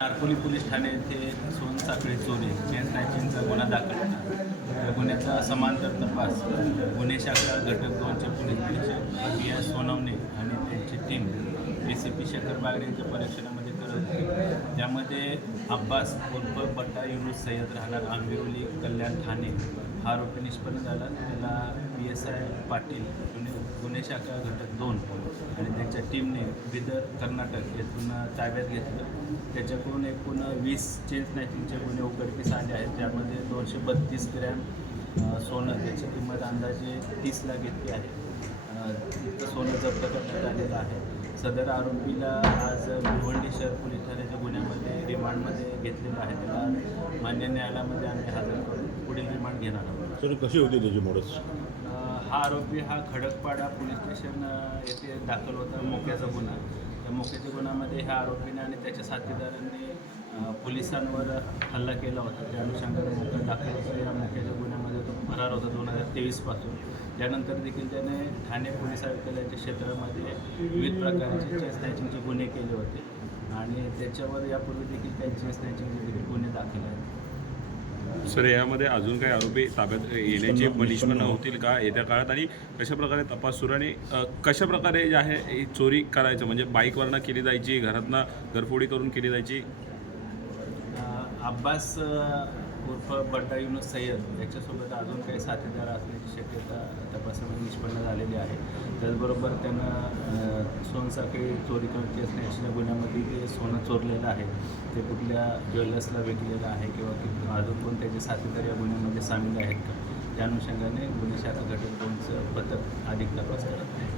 Narpoli police Thane येथे सोनसाखळी चोरी chain स्नॅचिंगचा गुन्हा दाखल होता. या गुन्ह्याचा समांतर तपास गुन्हे शाखा घटक 2चे पोलीस निरीक्षक बी.एस. सोनवणे आणि त्यांची टीम ACP शेखर बागडे यांच्या परीक्षणामध्ये करत होती. त्यामध्ये अब्बास उर्फ बट्टा युनुस सय्यद राहणार आंबिवली कल्याण ठाणे हा आरोपी निष्पन्न झाला. त्याला PSI पाटील गुन्हे शाखा घटक 2 आणि त्यांच्या टीमने बिदर कर्नाटक येथून ताब्यात घेतलं. त्याच्याकडून एकूण 20 चेन स्नॅचिंगचे गुन्हे उघडकीस आले आहेत. त्यामध्ये 232 ग्रॅम सोनं, त्याची किंमत अंदाजे 30 लाख इतकी आहे. इतकं सोनं जप्त करण्यात आलेलं आहे. सदर आरोपीला आज भिवंडी शहर पोलीस ठाण्याच्या गुन्ह्यामध्ये रिमांडमध्ये घेतलेलं आहे. त्याला मान्य न्यायालयामध्ये आम्ही हजर करून पुढील रिमांड घेणार आहोत. सर कशी होती त्याची मोडस? हा आरोपी खडकपाडा पोलीस स्टेशन येथे दाखल होता मोक्याचा गुन्हा. त्या मोक्याच्या गुन्ह्यामध्ये ह्या आरोपीने आणि त्याच्या साथीदारांनी पोलिसांवर हल्ला केला होता. त्या अनुषंगाने मोका दाखल होता. या मोक्याच्या गुन्ह्यामध्ये तो फरार होता 2023 पासून. त्यानंतर देखील त्याने ठाणे पोलीस आयुक्तालयाच्या क्षेत्रामध्ये विविध प्रकारचे चेन स्नॅचिंगचे गुन्हे केले होते आणि त्याच्यावर यापूर्वी देखील काही चेन स्नॅचिंगचे गुन्हे दाखल आहेत. सर, यामध्ये अजून काही आरोपी ताब्यात येण्याची निष्पन्न होतील का येत्या काळात, आणि कशाप्रकारे तपास सुरू आणि कशाप्रकारे जे आहे ही चोरी करायचं, म्हणजे बाईकवरनं केली जायची, घरातनं घरफोडी करून केली जायची? अब्बास उर्फ बट्टा युनुस सय्यद याच्यासोबत अजून काही साथीदार असण्याची शक्यता तपासामध्ये निष्पन्न झालेली आहे. त्याचबरोबर त्यानं सोनसाखळी चोरी करून असण्याच्या गुन्ह्यामध्ये जे सोनं चोरलेलं आहे ते कुठल्या ज्वेलर्सला विकलेलं आहे किंवा अजून कोण त्याचे साथीदार या गुन्ह्यामध्ये सामील आहेत का, त्या अनुषंगाने गुन्हे शाखा घटक 2चं पथक अधिक तपास करत आहे.